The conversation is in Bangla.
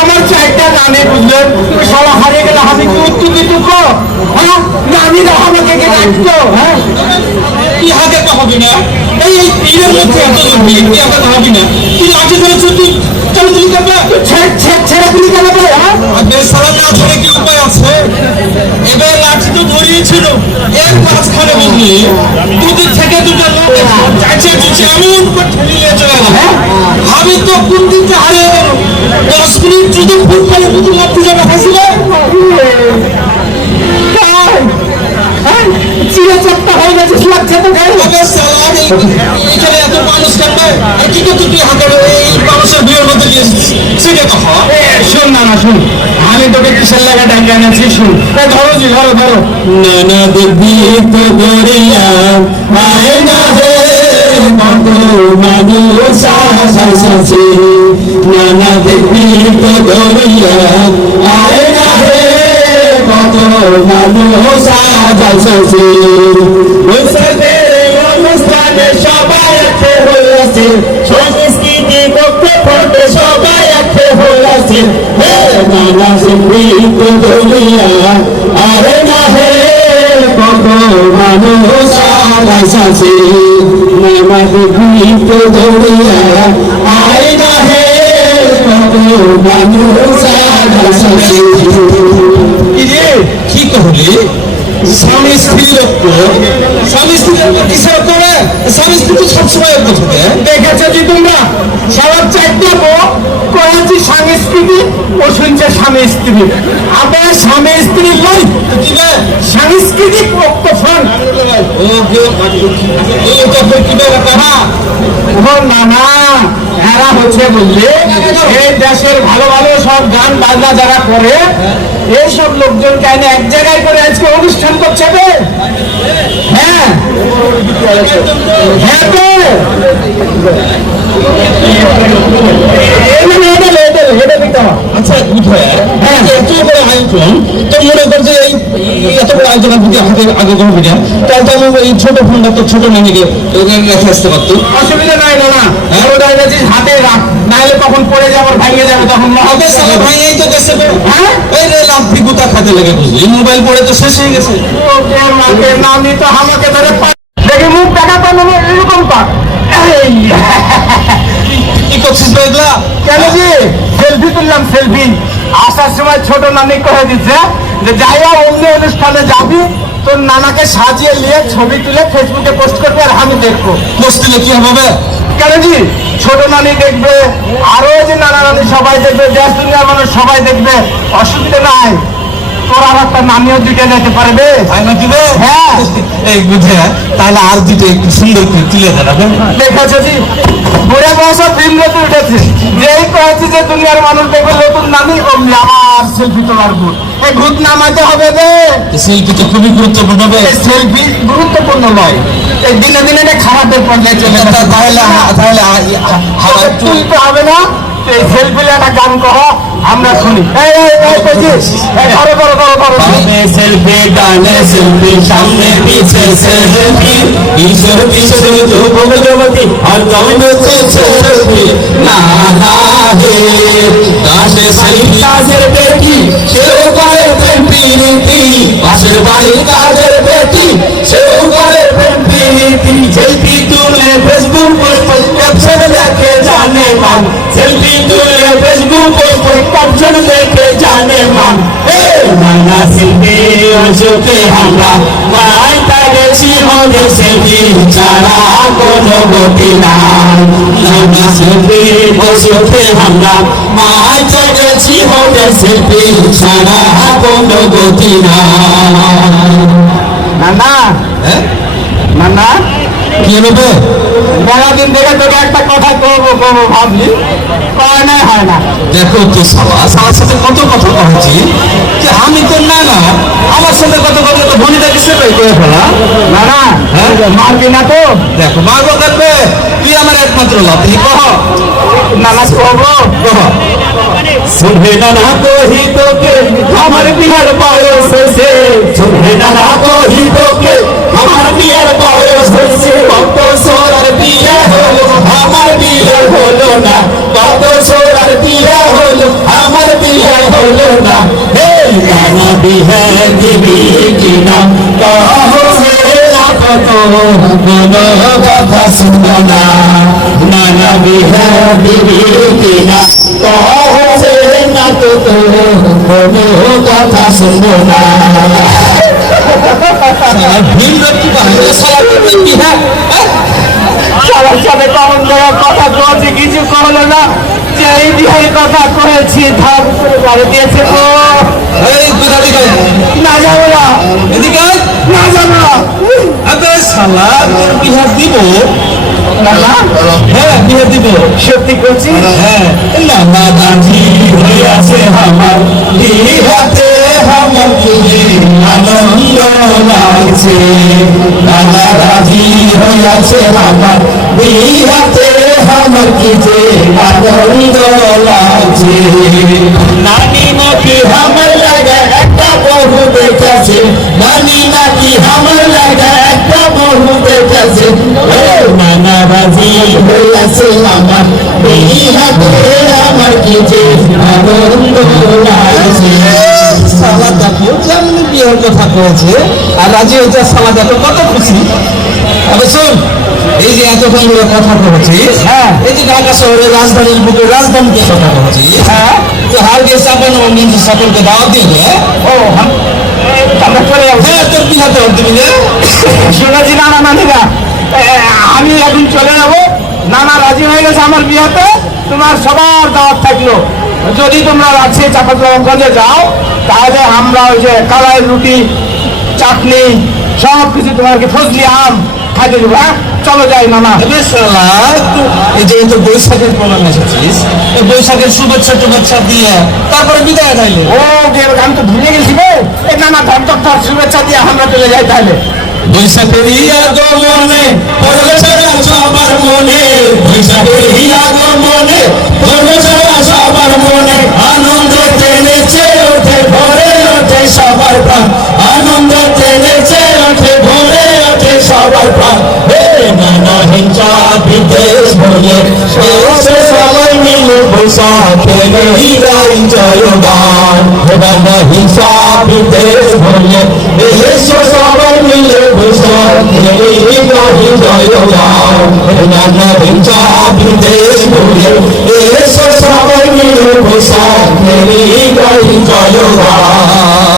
আমার চারটা নামে বুঝলেন শালা হারিয়ে গেলে আমি কি হ্যাঁ নানিরা আমাকে কে রাখতো হ্যাঁ কি হাতে তো হবে না এই পীরের মধ্যে এত জমি কি হবে না তুই লাঠি ধরেছ তুই চলো তুই তো কোন দিকে হারিয়ে গেল? দশ মিনিট যদি ফুটবলে বুঝি লাঠি যাবে হাসিলে হ্যাঁ হয়ে গেছে লাগছে তো গায়ে আগে সালাদ এখানে এত মানুষ কাটবে আর কি করতে তুই হাতে এই মানুষের ভিড়ের মধ্যে নিয়ে সেটা তো শোন না না শোন। আমি তোকে কিসের লাগা ডাঙ্গা এনেছি শুন। ধরো জি ধরো ধরো। ননদ দীপ গড়িয়া মায় না কত মানুষ আসাসে ননদ দীপ গড়িয়া মায় না হে কত সবাই একে হয়েছে সংস্কৃতি সবাই একে হয়েছে নানা সংগীত দুনিয়া আরে না মানুষ আসাসে নামাজ গীত দুনিয়া আরে না হে কত মানুষ কি কহলি স্বামী স্ত্রীর স্বামী স্ত্রীর কিসের স্ত্রী তো সবসময় ঐক্য থাকে। দেখেছ জি তোমরা? সবার চারটা বউ কয়েছি স্বামী স্ত্রী ও শুনছে স্বামী স্ত্রী। আবার স্বামী স্ত্রী রে? সাংস্কৃতিক ও কে ও তো ফের কি রে কাহা ও না না এরা হচ্ছে বুঝলে এই ভালো ভালো সব গান বাজনা যারা করে, এইসব লোকজন কেন এক জায়গায় করে আজকে অনুষ্ঠান করছে হ্যাঁ। হ্যাঁ হবে আচ্ছা হ্যাঁ এত বড় আয়োজন? তো মনে কর যে এই এত বড় হাতে আগে তাহলে তো আমি এই ছোট ফোনটা তো ছোট নানিকে রেখে আসতে পারতো অসুবিধা নাই না না ওটা এনেছিস হাতে রাখ নাহলে তখন পড়ে যাবে ভেঙে যাবে তখন না হবে হবে সালা ভাই এই তো দেশে বে। হ্যাঁ? এই রে লাফি গুতা খাতে লেগে বুঝলি মোবাইল পড়ে তো শেষ হয়ে গেছে। তো আমাকে ধরে দেখি মুখ সময় ছোট নানি কয়ে দিচ্ছে যে যাইয়া অন্য অনুষ্ঠানে যাবি তোর নানাকে সাজিয়ে নিয়ে ছবি তুলে ফেসবুকে পোস্ট করবি আর আমি দেখব। পোস্ট দিলে কি হবে কেন জি? ছোট নানি দেখবে আরও যে নানা নানি সবাই দেখবে দেশ দুনিয়ার মানুষ সবাই দেখবে অসুবিধা নাই। তোর আর একটা নানিও যেতে পারবে। হ্যাঁ। এই বুঝে তাহলে আর দুটো একটু সুন্দর করে তুলে ধরাবে দেখেছ বুড়ে বয়সে ভিমরতি উঠেছে। যেই কয়েছে যে দুনিয়ার মানুষ দেখবে নতুন নামি অমনি আমার সেলফি তোলার ভূত এই ভূত নামাতে হবে রে শিল্পী তো খুবই গুরুত্বপূর্ণ হবে সেলফি গুরুত্বপূর্ণ নয় এই দিনে দিনে খারাপের পর্যায়ে চলে তাহলে তাহলে হা- হা- হাওয়া একটু তুলতে হবে না? এই সেলফি একটা গান কহ আমরা শুনি। ধরো ধরো ধরো বামে সেলফি ডানে সেলফি সামনে পিছে সেলফি। ঈশ্বর পিছনে যুবক যুবতী আর দমে সেলফি। না না হে কাশে সেলফি কাজের বেটি করে প্রেম প্রীতি। পাশের বাড়ির কাজের অশোকে আমরা মাই তাগেছি মনে সেলফি ছাড়া কোনো গতি নাই শিল্পী আমরা মাই তাগেছি মনে সেলফি ছাড়া কোনো গতি নাই না না হ্যাঁ না না কি হবে একটা কথা নাই হয় না দেখো তো সাবা সাবার সাথে কত কথা কহেছি যে আমি তো না না সাথে কত কথা তো ভনিটাকে সেটাই করে ফেলা না না হ্যাঁ? মারবি না তো। দেখো মারবো কাটবে তুই আমার একমাত্র লাভ? কহ। না না করব কহ। শুনবে না না কহি তোকে বিহার বয়স হয়েছে। শুনে না না কহি তোকে আমার বিয়ের বয়স হয়েছে। কত সোরার বিয়ে হলো আমার বিয়ে হলো না। কত সোরার কথা শুনো না হ্যাঁ? কথা কয়েছে কিছু করল না যে এই বিয়ের কথা করেছি ধাপ করে দিয়েছে তো এই কথা দিকে না যাব না। এদিকে না যাব না। আবে শালা বিহার দিব? না না। হ্যাঁ বিহার দিব। সত্যি করছি হ্যাঁ। নানা গান্ধী হইয়াছে আমার বিহাতে আমার খুবই আনন্দ লাগছে। নানা গান্ধী হইয়াছে আমার বিহাতে আমার কি যে আনন্দ লাগছে। নানি আমার একটা বহু নানি নাকি আমার লাগে একটা বহু দেখেছে নানা রাজি হইয়াছে আমার বিহাতে আমার কি যে আনন্দ লাগছে? সালা দেখো যেমন বিয়ের কথা কয়েছে আর রাজি হয়েছে সালা দেখো কত খুশি? আবে শোন এই যে এতক্ষণ ধরে কথা করেছি হ্যাঁ। এই যে ঢাকা শহরের রাজধানীর বুকে রাজধানীকে কথা করেছি হ্যাঁ। তো হাল দিয়ে অন্যান্য সকলকে দাওয়াত দিয়ে ও এই, আমরা চলে যাব। হ্যাঁ তোর কি হাতে হতে দিবি শুনেছি নানিরা এ, আমি এখন চলে যাব। নানা রাজি হয়ে গেছে আমার বিয়েতে তোমার সবার দাওয়াত থাকল। যদি তোমরা রাজশাহী চাপাতগঞ্জে যাও তাহলে আমরা ওই যে কালাই রুটি চাটনি সব কিছু তোমাকে ফজলি আম খাইতে দেবো হ্যাঁ? চলো যাই তুই এই যে তো বৈশাখের প্রোগ্রাম এসেছিস এই বৈশাখের শুভেচ্ছা টুভেচ্ছা দিয়ে তারপরে বিদায় খাইলে ও আমি এই নানা ধর শুভেচ্ছা দিয়ে আমরা চলে যাই তাহলে। সবার মনে ওঠে, ভরে ওঠে সবার প্রাণ। আনন্দ টেনেছে ওঠে, ভরে ওঠে সবার প্রাণ। হে হিংসা বিদেশ সবাই মিলে বৈশাখের হীরাই জয়গান হে নানা হিংসা বিদেশ বলে এসে সবাই মিলে বৈশাখের হীরাই জয়গান হে নানা হিংসা বিদেশ বলে এসে সবাই মিলে বৈশাখের হীরাই জয়গান